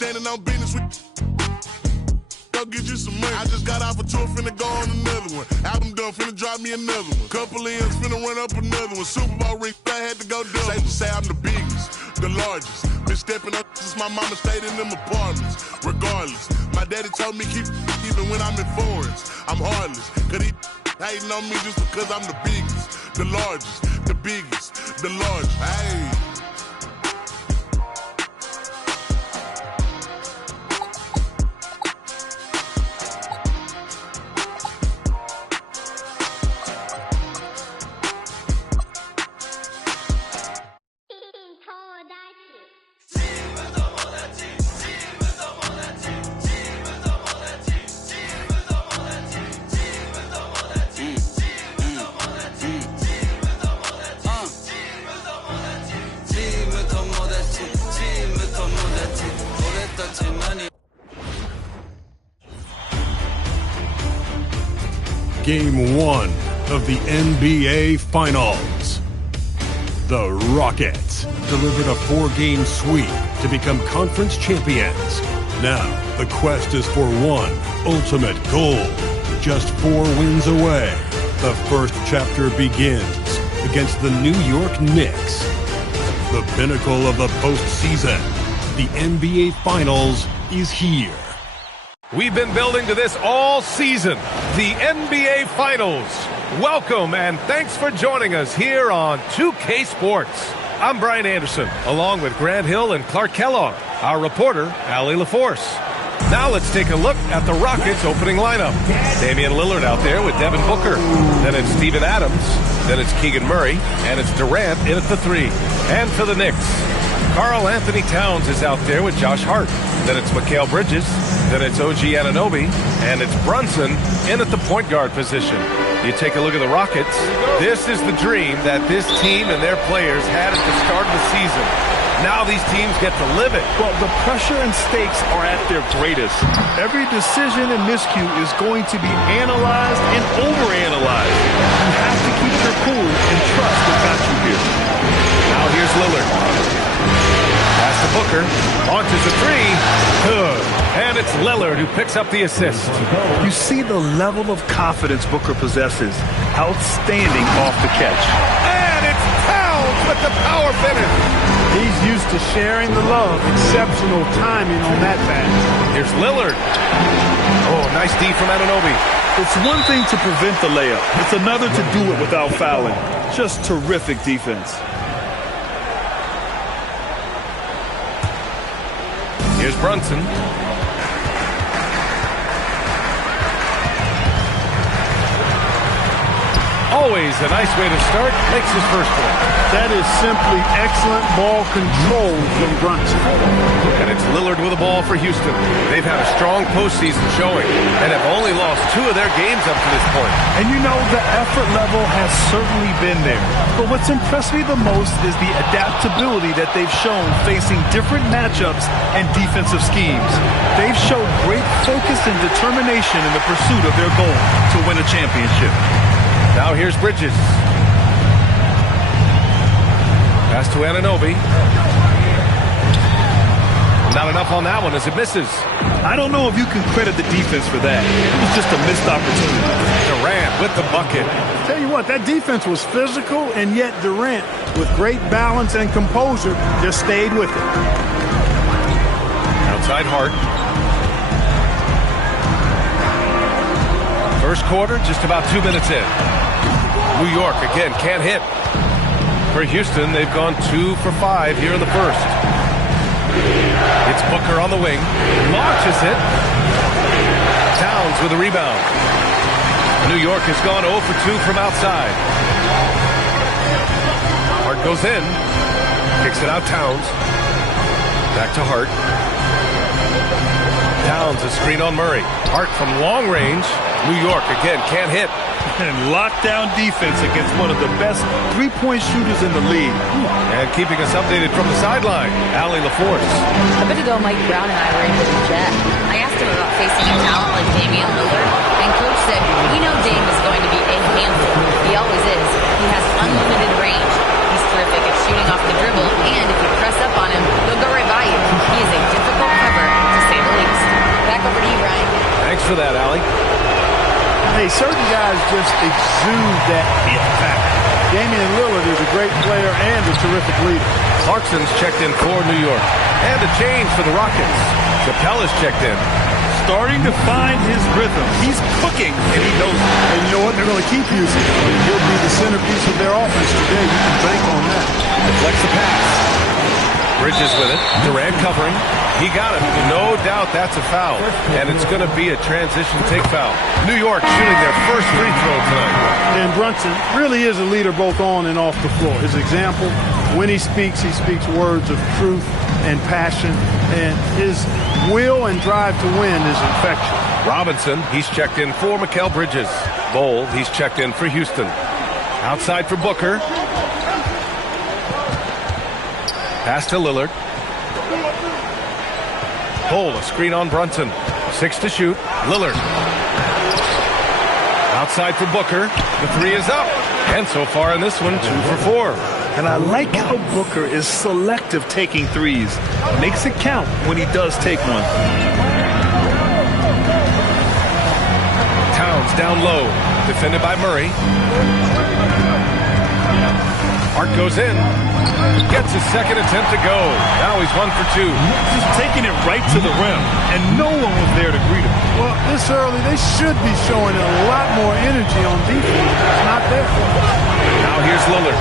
standing on business with. Go get you some money. I just got off a tour, finna go on another one. Album done, finna drop me another one. Couple ends, finna run up another one. Super Bowl ring, I had to go double. Safe to say I'm the biggest, the largest. Been stepping up since my mama stayed in them apartments. Regardless, my daddy told me keep even when I'm in foreigns. I'm heartless, cause he hating on me just because I'm the biggest, the largest, the biggest, the largest. Hey. Game 1 of the NBA Finals. The Rockets delivered a 4-game sweep to become conference champions. Now, the quest is for one ultimate goal. Just 4 wins away. The first chapter begins against the New York Knicks. The pinnacle of the postseason. The NBA Finals is here. We've been building to this all season, the NBA Finals. Welcome and thanks for joining us here on 2K Sports. I'm Brian Anderson, along with Grant Hill and Clark Kellogg, our reporter, Allie LaForce. Now let's take a look at the Rockets' opening lineup. Damian Lillard out there with Devin Booker. Then it's Steven Adams. Then it's Keegan Murray. And it's Durant in at the 3. And for the Knicks, Karl Anthony Towns is out there with Josh Hart. Then it's Mikal Bridges. Then it's OG Anunoby. And it's Brunson in at the point guard position. You take a look at the Rockets. This is the dream that this team and their players had at the start of the season. Now these teams get to live it. Well, the pressure and stakes are at their greatest. Every decision and miscue is going to be analyzed and overanalyzed. You have to keep your cool and trust what got you here. Now here's Lillard. Pass to Booker. Launches a 3. Good. And it's Lillard who picks up the assist. You see the level of confidence Booker possesses. Outstanding off the catch. And it's Towns with the power finish. He's used to sharing the love. Exceptional timing on that pass. Here's Lillard. Oh, nice D from Anunoby. It's one thing to prevent the layup. It's another to do it without fouling. Just terrific defense. Here's Brunson. Always a nice way to start. Makes his first one. That is simply excellent ball control from Brunson. And it's Lillard with the ball for Houston. They've had a strong postseason showing and have only lost 2 of their games up to this point. And you know, the effort level has certainly been there. But what's impressed me the most is the adaptability that they've shown facing different matchups and defensive schemes. They've showed great focus and determination in the pursuit of their goal to win a championship. Now here's Bridges. Pass to Anunoby. Not enough on that one as it misses. I don't know if you can credit the defense for that. It was just a missed opportunity. Durant with the bucket. Tell you what, that defense was physical, and yet Durant, with great balance and composure, just stayed with it. Outside Hart. First quarter, just about 2 minutes in. New York, again, can't hit. For Houston, they've gone 2 for 5 here in the first. It's Booker on the wing. Launches it. Towns with a rebound. New York has gone 0 for 2 from outside. Hart goes in. Kicks it out, Towns. Back to Hart. Towns, a screen on Murray. Hart from long range. New York, again, can't hit. And lockdown defense against one of the best three-point shooters in the league. And keeping us updated from the sideline, Allie LaForce. A bit ago, Mike Brown and I were able to chat. I asked him about facing a talent like Damian Lillard, and Coach said, we know Dame is going to be a handful. He always is. He has unlimited range. He's terrific at shooting off the dribble, and if you press up on him, he'll go right by you. He is a difficult cover for that, Allie. Hey, certain guys just exude that it factor. Damian Lillard is a great player and a terrific leader. Clarkson's checked in for New York. And a change for the Rockets. Capella's checked in. Starting to find his rhythm. He's cooking, and he knows it. And you know what? They're going to keep using him. He'll be the centerpiece of their offense today. You can bank on that. Deflects the pass. Bridges with it. Durant covering. He got it. No doubt that's a foul. And it's going to be a transition take foul. New York shooting their first free throw tonight. And Brunson really is a leader both on and off the floor. His example, when he speaks words of truth and passion. And his will and drive to win is infectious. Robinson, he's checked in for Mikal Bridges. Bol, he's checked in for Houston. Outside for Booker. Pass to Lillard. Bol, a screen on Brunson. 6 to shoot. Lillard. Outside for Booker. The three is up. And so far in this one, 2 for 4. And I like how Booker is selective taking threes. Makes it count when he does take one. Towns down low. Defended by Murray. Hart goes in. Gets his second attempt to go. Now he's 1 for 2. Just taking it right to the rim. And no one was there to greet him. Well, this early, they should be showing a lot more energy on defense. It's not there. Now here's Lillard.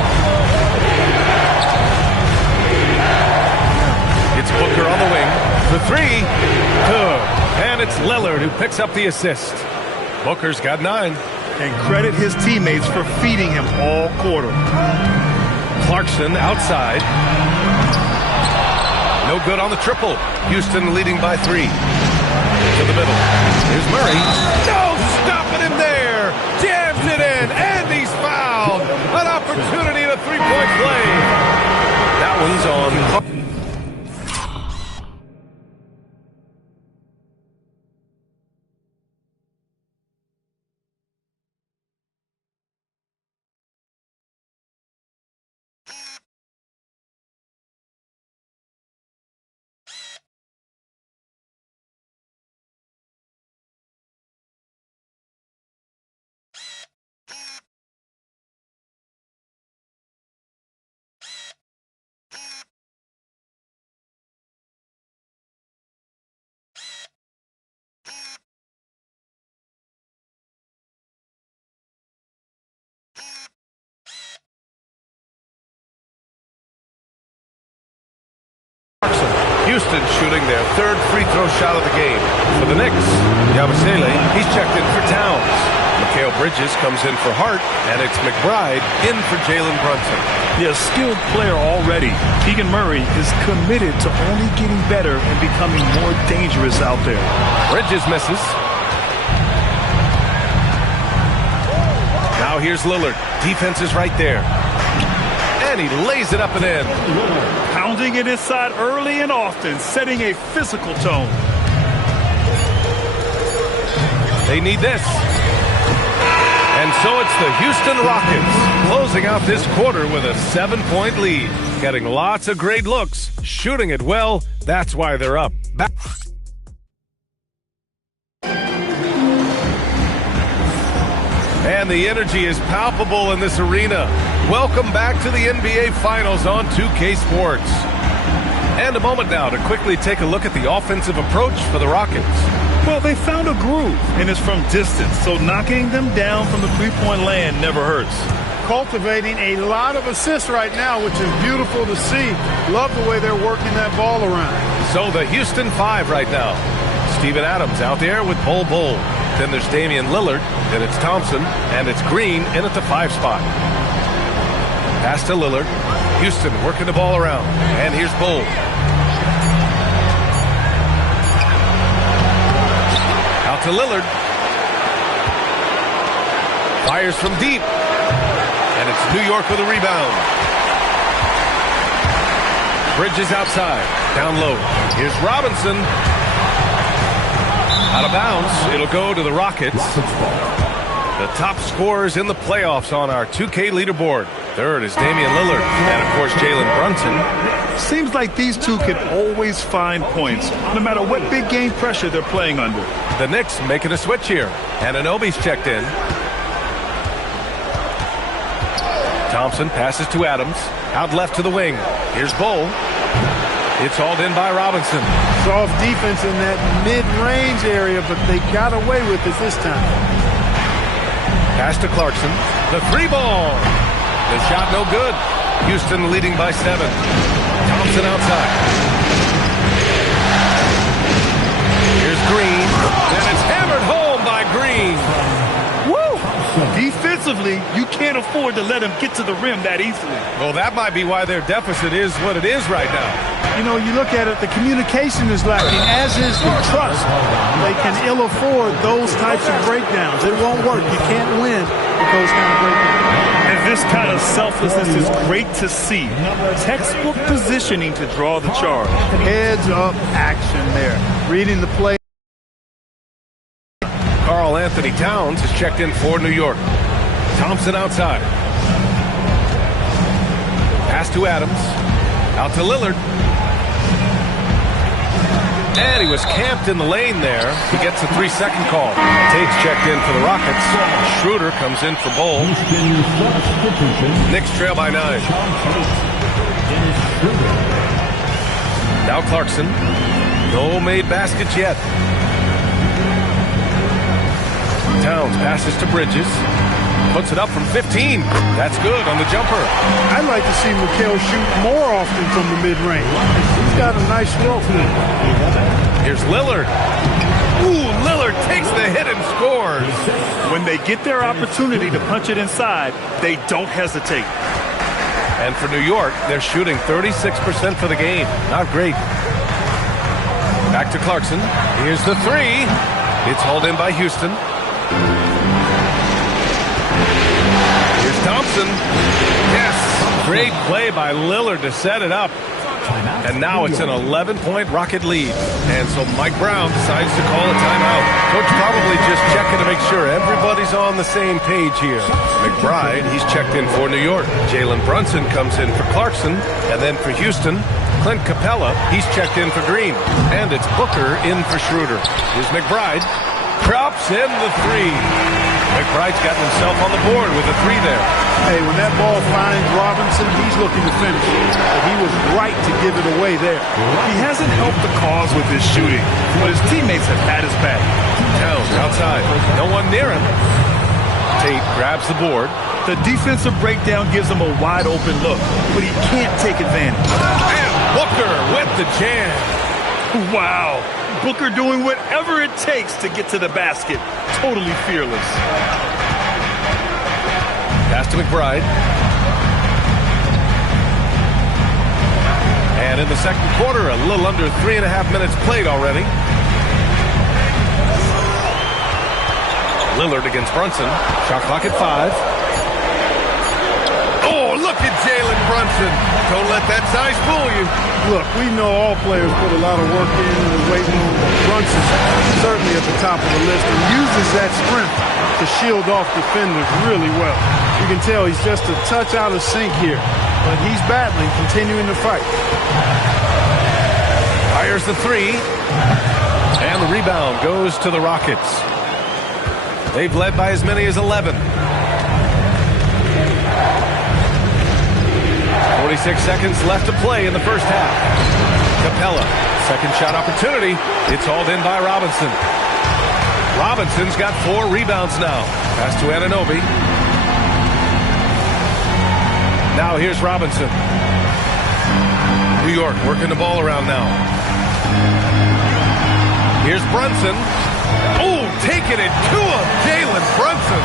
It's Booker on the wing. The three. Good. And it's Lillard who picks up the assist. Booker's got 9. And credit his teammates for feeding him all quarter. Clarkson outside. No good on the triple. Houston leading by 3. To the middle. Here's Murray. No stopping him there. Jams it in. And he's fouled. An opportunity at a three-point play. That one's on. Houston shooting their third free throw shot of the game. For the Knicks, Yabusele, he's checked in for Towns. Mikal Bridges comes in for Hart, and it's McBride in for Jalen Brunson. Yeah, skilled player already. Keegan Murray is committed to only getting better and becoming more dangerous out there. Bridges misses. Now here's Lillard. Defense is right there. And he lays it up and in. Pounding it inside early and often, setting a physical tone. They need this. And so it's the Houston Rockets closing out this quarter with a 7-point lead. Getting lots of great looks, shooting it well. That's why they're up. And the energy is palpable in this arena. Welcome back to the NBA Finals on 2K Sports. And a moment now to quickly take a look at the offensive approach for the Rockets. Well, they found a groove, and it's from distance, so knocking them down from the three-point land never hurts. Cultivating a lot of assists right now, which is beautiful to see. Love the way they're working that ball around. So the Houston 5 right now. Steven Adams out there with Bol. Then there's Damian Lillard, then it's Thompson, and it's Green in at the 5 spot. Pass to Lillard. Houston working the ball around. And here's Bol. Out to Lillard. Fires from deep. And it's New York with a rebound. Bridges outside. Down low. Here's Robinson. Out of bounds. It'll go to the Rockets. The top scorers in the playoffs on our 2K leaderboard. Third is Damian Lillard. And, of course, Jalen Brunson. Seems like these two can always find points, no matter what big game pressure they're playing under. The Knicks making a switch here. Anunoby's checked in. Thompson passes to Adams. Out left to the wing. Here's Bull. It's hauled in by Robinson. Soft defense in that mid-range area, but they got away with it this time. Pass to Clarkson. The three ball. The shot no good. Houston leading by 7. Thompson outside. Here's Green. And it's hammered home by Green. Woo! Defensively, you can't afford to let him get to the rim that easily. Well, that might be why their deficit is what it is right now. You know, you look at it, the communication is lacking, as is the trust. They can ill afford those types of breakdowns. It won't work. You can't win with those kind of breakdowns. And this kind of selflessness is great to see. Textbook positioning to draw the charge. Heads up action there. Reading the play. Karl Anthony Towns is checked in for New York. Thompson outside. Pass to Adams. Out to Lillard. And he was camped in the lane there. He gets a 3-second call. Tate's checked in for the Rockets. Schroeder comes in for Bull. Knicks trail by 9. Now Clarkson. No made baskets yet. Towns passes to Bridges. Puts it up from 15. That's good on the jumper. I'd like to see Mikal shoot more often from the mid-range. He's got a nice stroke. Here's Lillard. Ooh, Lillard takes the hit and scores. When they get their opportunity to punch it inside, they don't hesitate. And for New York, they're shooting 36% for the game. Not great. Back to Clarkson. Here's the three. It's hauled in by Houston. Here's Thompson. Yes. Great play by Lillard to set it up. And now it's an 11-point Rocket lead. And so Mike Brown decides to call a timeout. Coach probably just checking to make sure everybody's on the same page here. McBride, he's checked in for New York. Jalen Brunson comes in for Clarkson. And then for Houston, Clint Capella, he's checked in for Green. And it's Booker in for Schroeder. Here's McBride. Drops in the three. McBride's gotten himself on the board with a three there. Hey, when that ball finds Robinson, he's looking to finish. But he was right to give it away there. He hasn't helped the cause with his shooting, but his teammates have had his back. Towns outside. No one near him. Tate grabs the board. The defensive breakdown gives him a wide open look, but he can't take advantage. And Booker with the jam. Wow. Booker doing whatever it takes to get to the basket. Totally fearless. Pass to McBride. And in the second quarter, a little under 3.5 minutes played already. Lillard against Brunson. Shot clock at 5. Oh, look at Jalen Brunson. Don't let that size fool you. Look, we know all players put a lot of work in the weight room. Brunson certainly at the top of the list and uses that strength to shield off defenders really well. You can tell he's just a touch out of sync here, but he's battling, continuing to fight. Fires the three, and the rebound goes to the Rockets. They've led by as many as 11. 46 seconds left to play in the first half. Capella, second shot opportunity. It's hauled in by Robinson. Robinson's got 4 rebounds now. Pass to Anunoby. Now here's Robinson. New York working the ball around now. Here's Brunson. Oh, taking it to him, Jalen Brunson.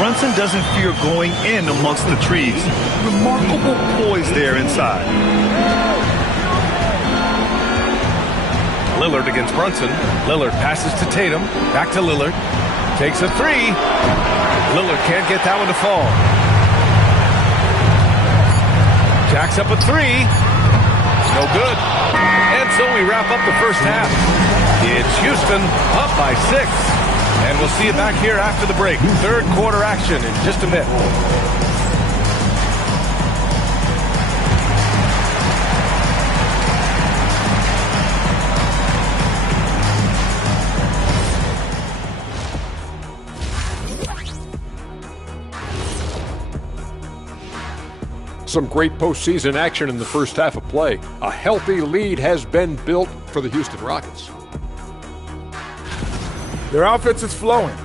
Brunson doesn't fear going in amongst the trees. Remarkable poise there inside. Lillard against Brunson. Lillard passes to Tatum. Back to Lillard. Takes a three. Lillard can't get that one to fall. Jacks up a three. No good. And so we wrap up the first half. It's Houston up by 6. And we'll see you back here after the break. Third quarter action in just a bit. Some great postseason action in the first half of play. A healthy lead has been built for the Houston Rockets. Their offense is flowing.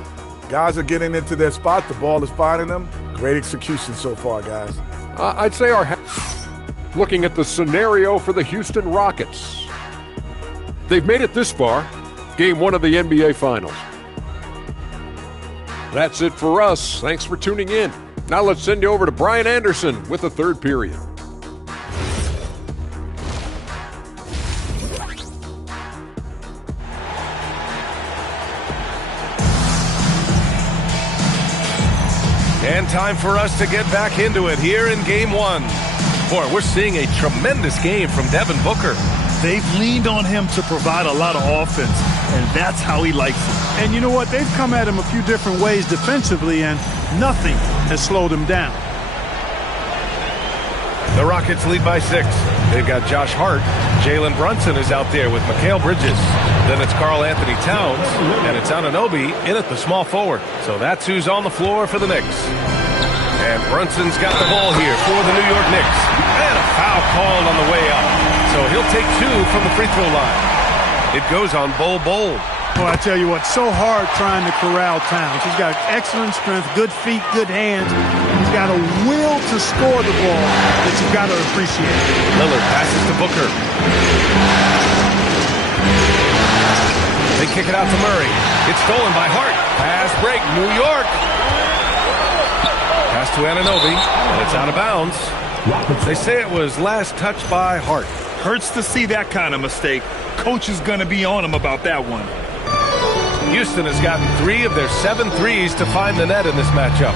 Guys are getting into their spot. The ball is finding them. Great execution so far, guys. I'd say looking at the scenario for the Houston Rockets. They've made it this far. Game 1 of the NBA Finals. That's it for us. Thanks for tuning in. Now let's send you over to Brian Anderson with the third period. And time for us to get back into it here in Game 1. Boy, we're seeing a tremendous game from Devin Booker. They've leaned on him to provide a lot of offense, and that's how he likes it. And you know what? They've come at him a few different ways defensively, and nothing has slowed him down. The Rockets lead by 6. They've got Josh Hart. Jalen Brunson is out there with Mikal Bridges. Then it's Karl Anthony Towns, and it's Anunoby in at the small forward. So that's who's on the floor for the Knicks. And Brunson's got the ball here for the New York Knicks. And a foul called on the way up. So he'll take 2 from the free throw line. It goes on Bol Bol. Well, I tell you what, so hard trying to corral Towns. He's got excellent strength, good feet, good hands, and he's got a will to score the ball that you've got to appreciate. Lillard passes to Booker. They kick it out to Murray. It's stolen by Hart. Pass break, New York. Pass to Anunoby, and it's out of bounds. They say it was last touched by Hart. Hurts to see that kind of mistake. Coach is going to be on him about that one. Houston has gotten 3 of their 7 threes to find the net in this matchup.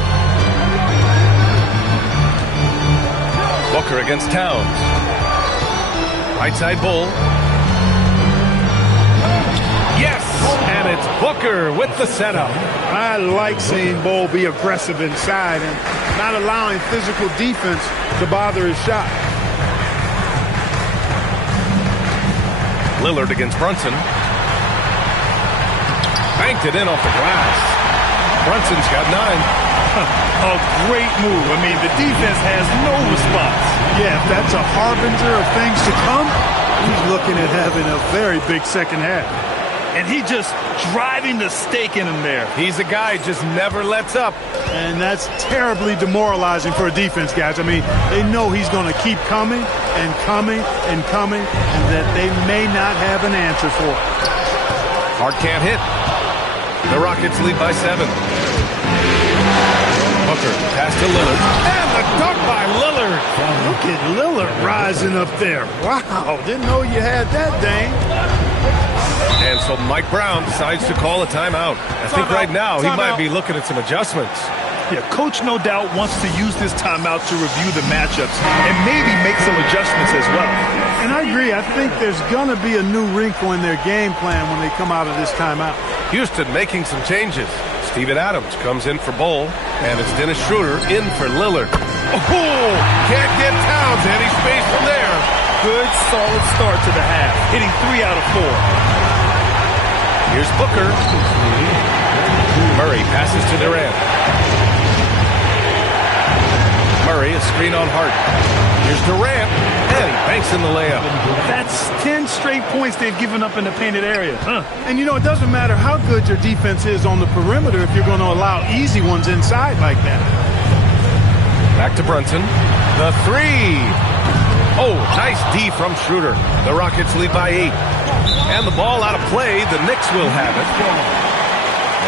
Booker against Towns. Right side Bull. Yes! And it's Booker with the setup. I like seeing Bull be aggressive inside and not allowing physical defense to bother his shot. Lillard against Brunson. Banked it in off the glass. Brunson's got 9. A great move. I mean, the defense has no response. Yeah, if that's a harbinger of things to come, he's looking at having a very big second half. And he just driving the stake in him there. He's a guy who just never lets up. And that's terribly demoralizing for a defense, guys. I mean, they know he's going to keep coming and coming and coming, and that they may not have an answer for it. Hart can't hit. The Rockets lead by 7. Booker, pass to Lillard. And the dunk by Lillard. Look at Lillard rising up there. Wow, didn't know you had that, Dane. And so Mike Brown decides to call a timeout. I think right now he might be looking at some adjustments. Yeah, Coach no doubt wants to use this timeout to review the matchups and maybe make some adjustments as well. And I agree. I think there's going to be a new wrinkle in their game plan when they come out of this timeout. Houston making some changes. Steven Adams comes in for Bull, and it's Dennis Schroeder in for Lillard. Oh, can't get Towns any space from there. Good, solid start to the half, hitting 3 out of 4. Here's Booker. Murray passes to Durant. Murray, a screen on Hart. Here's Durant, and he banks in the layup. That's 10 straight points they've given up in the painted area. And you know, it doesn't matter how good your defense is on the perimeter if you're going to allow easy ones inside like that. Back to Brunson. The 3. Oh, nice D from Schroeder. The Rockets lead by 8. And the ball out of play. The Knicks will have it.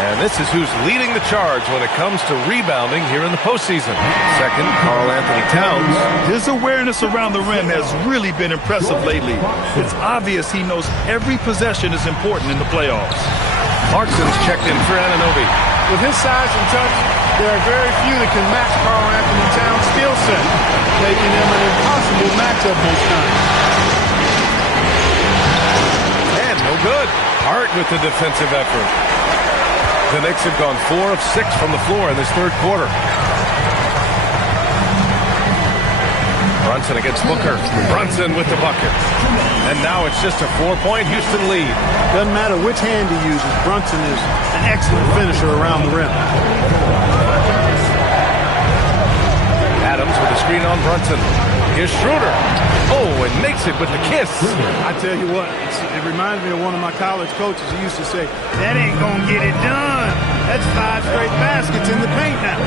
And this is who's leading the charge when it comes to rebounding here in the postseason. Second, Karl Anthony Towns. His awareness around the rim has really been impressive lately. It's obvious he knows every possession is important in the playoffs. Clarkson's checked in for Anunoby. With his size and touch, there are very few that can match Karl Anthony Towns' skill set, making him an impossible matchup most times. And no good. Hart with the defensive effort. The Knicks have gone 4 of 6 from the floor in this third quarter. Brunson against Booker. Brunson with the bucket. And now it's just a 4-point Houston lead. Doesn't matter which hand he uses, Brunson is an excellent finisher around the rim. Adams with a screen on Brunson. Here's Schroeder. Oh, and makes it with the kiss. I tell you what, it reminds me of one of my college coaches. He used to say, that ain't going to get it done. That's 5 straight baskets in the paint now.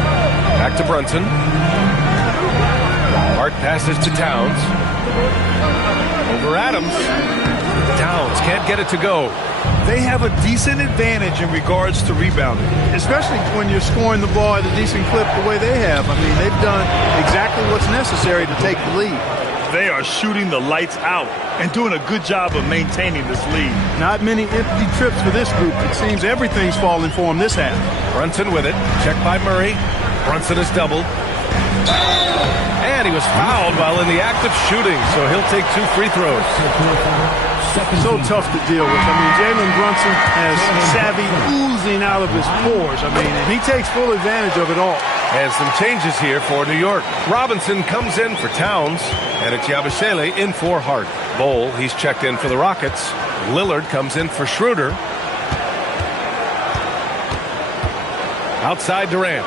Back to Brunson. Hart passes to Towns. Over Adams. Towns can't get it to go. They have a decent advantage in regards to rebounding. Especially when you're scoring the ball at a decent clip the way they have. I mean, they've done exactly what's necessary to take the lead. They are shooting the lights out and doing a good job of maintaining this lead. Not many empty trips for this group. It seems everything's falling for them this half. Brunson with it. Checked by Murray. Brunson is doubled. And he was fouled while in the act of shooting, so he'll take 2 free throws. So tough to deal with. I mean, Jalen Brunson has savvy oozing out of his pores. I mean, and he takes full advantage of it all. And some changes here for New York. Robinson comes in for Towns, and it's Yabusele in for Hart. Bol, he's checked in for the Rockets. Lillard comes in for Schroeder. Outside Durant.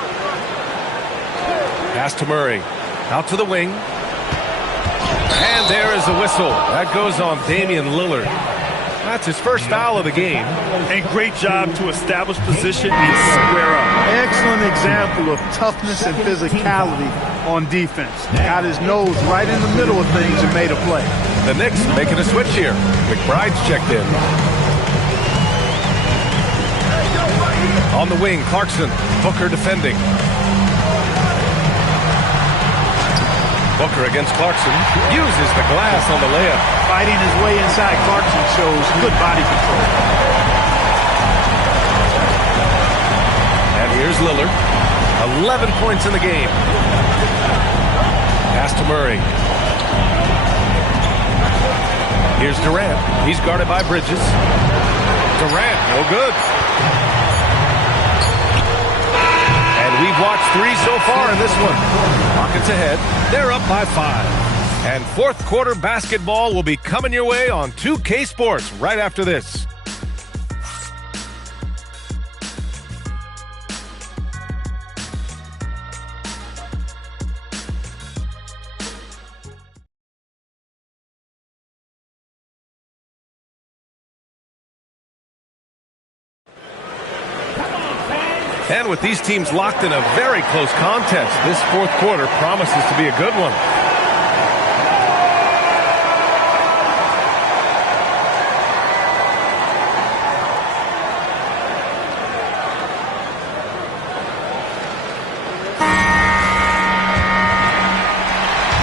Pass to Murray. Out to the wing. And there is a whistle. That goes on Damian Lillard. That's his first foul of the game. And great job to establish position and square up. Excellent example of toughness and physicality on defense. Got his nose right in the middle of things and made a play. The Knicks making a switch here. McBride's checked in. On the wing, Clarkson. Booker defending. Booker against Clarkson. Uses the glass on the layup. Fighting his way inside, Clarkson shows good body control. And here's Lillard. 11 points in the game. Pass to Murray. Here's Durant. He's guarded by Bridges. Durant, no good. We've watched 3 so far in this one. Rockets ahead. They're up by 5. And fourth quarter basketball will be coming your way on 2K Sports right after this. And with these teams locked in a very close contest, this fourth quarter promises to be a good one.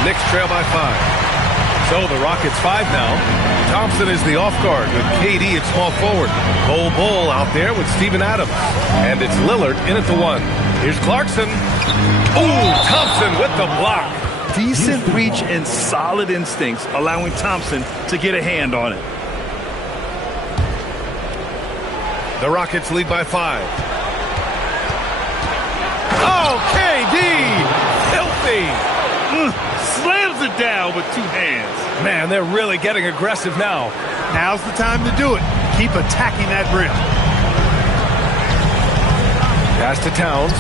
Knicks trail by 5. So the Rockets 5 now. Thompson is the off guard with KD at small forward. Bol out there with Steven Adams. And it's Lillard in at the 1. Here's Clarkson. Ooh, Thompson with the block. Decent reach and solid instincts, allowing Thompson to get a hand on it. The Rockets lead by 5. Oh, KD! Filthy! Slams it down with 2 hands. Man, they're really getting aggressive now. Now's the time to do it. Keep attacking that rim. Pass to Towns.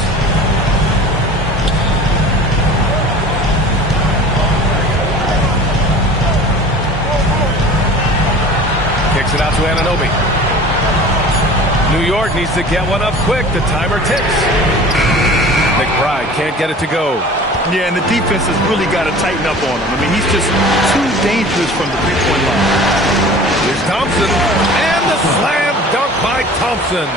Kicks it out to Anunoby. New York needs to get one up quick. The timer ticks. McBride can't get it to go. Yeah, and the defense has really got to tighten up on him. I mean, he's just too dangerous from the three-point line. Here's Thompson, and the slam dunk by Thompson.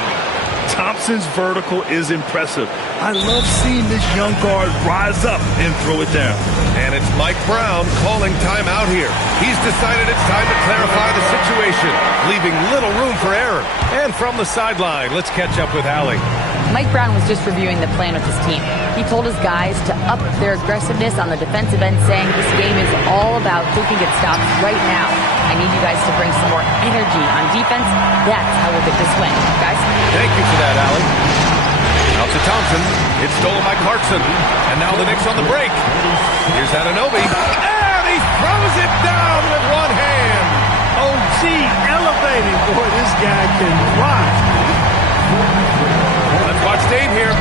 Thompson's vertical is impressive. I love seeing this young guard rise up and throw it down. And it's Mike Brown calling timeout here. He's decided it's time to clarify the situation, leaving little room for error. And from the sideline, let's catch up with Allie. Mike Brown was just reviewing the plan with his team. He told his guys to up their aggressiveness on the defensive end, saying this game is all about who can get stops right now. I need you guys to bring some more energy on defense. That's how we'll get this win, guys. Thank you for that, Allie. Out to Thompson. It's stolen by Clarkson. And now the Knicks on the break. Here's Anunoby. And he throws it down with one hand. OG elevating. Boy, this guy can rock. Let's watch Dame here.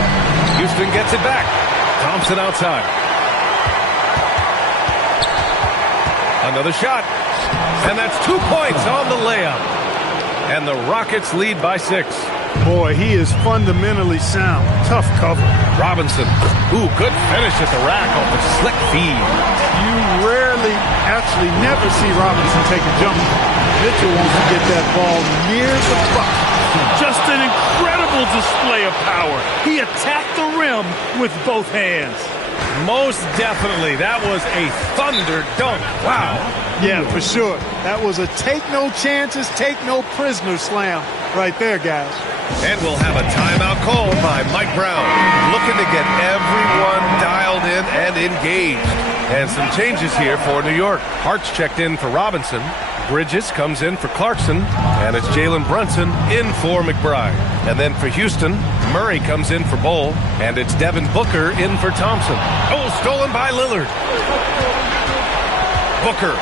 Houston gets it back. Thompson outside. Another shot. And that's 2 points on the layup. And the Rockets lead by 6. Boy, he is fundamentally sound. Tough cover. Robinson. Ooh, good finish at the rack off the slick feed. You rarely, actually never see Robinson take a jumper. Mitchell wants to get that ball near the bucket. Just an incredible display of power. He attacked the rim with both hands. Most definitely. That was a thunder dunk. Wow. Yeah, for sure. That was a take no chances, take no prisoner slam right there, guys. And we'll have a timeout called by Mike Brown, looking to get everyone dialed in and engaged. And some changes here for New York. Hart's checked in for Robinson. Bridges comes in for Clarkson. And it's Jalen Brunson in for McBride. And then for Houston, Murray comes in for Bol. And it's Devin Booker in for Thompson. Oh, stolen by Lillard. Booker.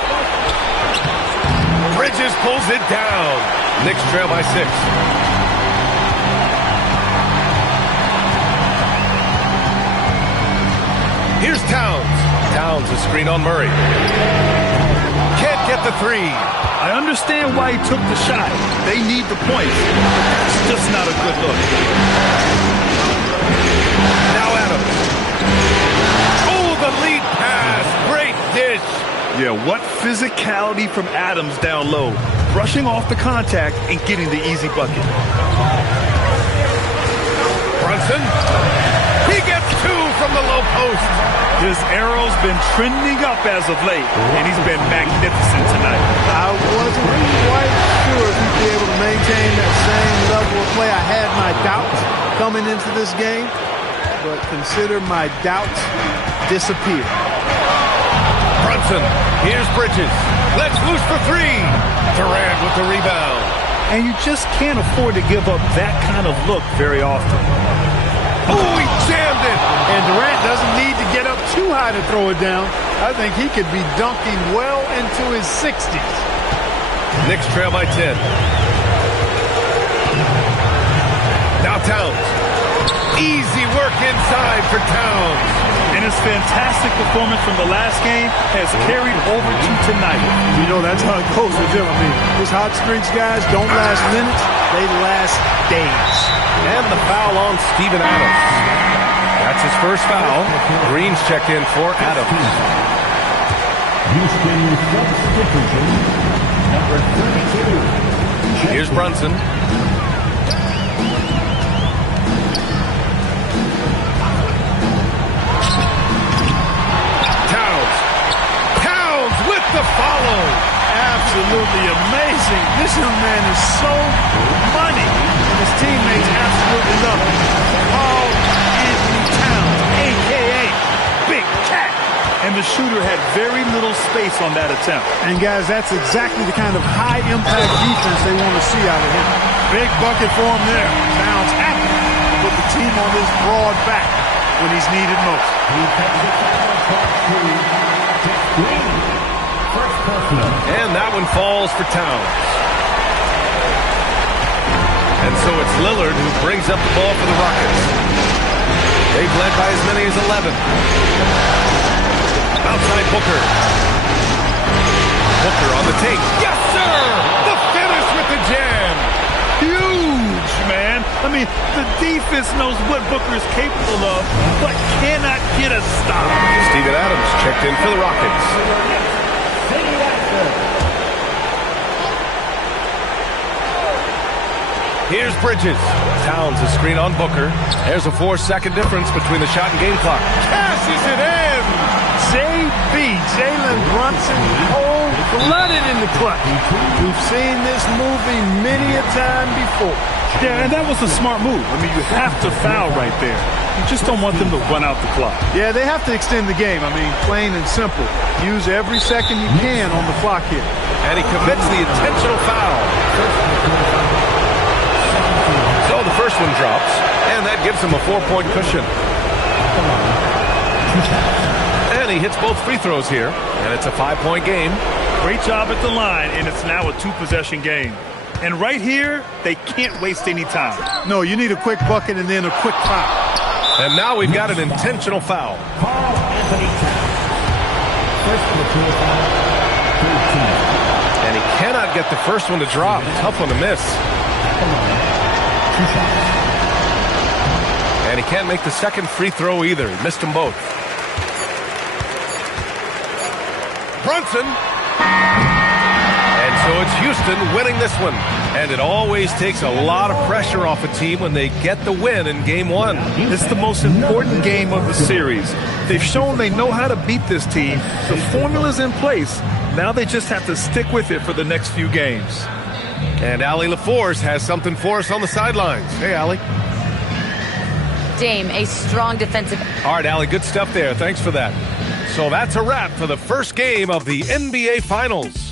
Bridges pulls it down. Knicks trail by 6. Here's Towns. Towns a screen on Murray. Can't get the 3. I understand why he took the shot. They need the points. It's just not a good look. Now Adams. Oh, the lead pass. Great dish. Yeah, what physicality from Adams down low. Brushing off the contact and getting the easy bucket. Brunson. He gets 2 from the low post. His arrow's been trending up as of late, and he's been magnificent tonight. I wasn't quite sure if he'd be able to maintain that same level of play. I had my doubts coming into this game, but consider my doubts disappear. Brunson, here's Bridges. Let's loose for 3. Durant with the rebound. And you just can't afford to give up that kind of look very often. Oh, he jammed it. And Durant doesn't need to get up too high to throw it down. I think he could be dunking well into his 60s. Knicks trail by 10. Now Towns. Easy work inside for Towns. And his fantastic performance from the last game has carried over to tonight. You know, that's how it goes with him. I mean, his hot streaks, guys, don't last minutes. They last days. And the foul on Steven Adams. That's his first foul. Green's checked in for Adams. Houston substitution, number 32. Here's Brunson. Towns with the follow. Absolutely amazing. This young man is so money, and his teammates absolutely love him. Carl Anthony Towns, a.k.a. Big Cat. And the shooter had very little space on that attempt. And, guys, that's exactly the kind of high-impact defense they want to see out of him. Big bucket for him there. Towns happy to put the team on his broad back when he's needed most. And that one falls for Towns. And so it's Lillard who brings up the ball for the Rockets. They've led by as many as 11. Outside Booker. Booker on the take. Yes, sir! The finish with the jam. Huge, man. I mean, the defense knows what Booker is capable of, but cannot get a stop. Steven Adams checked in for the Rockets. Here's Bridges. Towns a screen on Booker. There's a 4-second difference between the shot and game clock. Cashes it in! JB, Jalen Brunson, cold-blooded in the clutch. We've seen this movie many a time before. Yeah, and that was a smart move. I mean, you have to foul right there. You just don't want them to run out the clock. Yeah, they have to extend the game. I mean, plain and simple. Use every second you can on the clock here. And he commits the intentional foul. So the first one drops, and that gives him a 4-point cushion. And he hits both free throws here, and it's a 5-point game. Great job at the line, and it's now a 2-possession game. And right here, they can't waste any time. No, you need a quick bucket and then a quick foul. And now we've got an intentional foul. Carl Anthony Towns. First of the 2 foul. get the first one to drop. Tough one to miss. And he can't make the second free throw either. He missed them both. Brunson. And so it's Houston winning this one. And it always takes a lot of pressure off a team when they get the win in Game 1. It's the most important game of the series. They've shown they know how to beat this team. The formula's in place. Now they just have to stick with it for the next few games. And Allie LaForce has something for us on the sidelines. Hey, Allie. Dame, a strong defensive. All right, Allie, good stuff there. Thanks for that. So that's a wrap for the first game of the NBA Finals.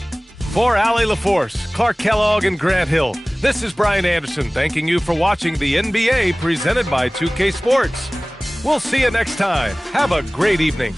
For Allie LaForce, Clark Kellogg, and Grant Hill, this is Brian Anderson thanking you for watching the NBA presented by 2K Sports. We'll see you next time. Have a great evening.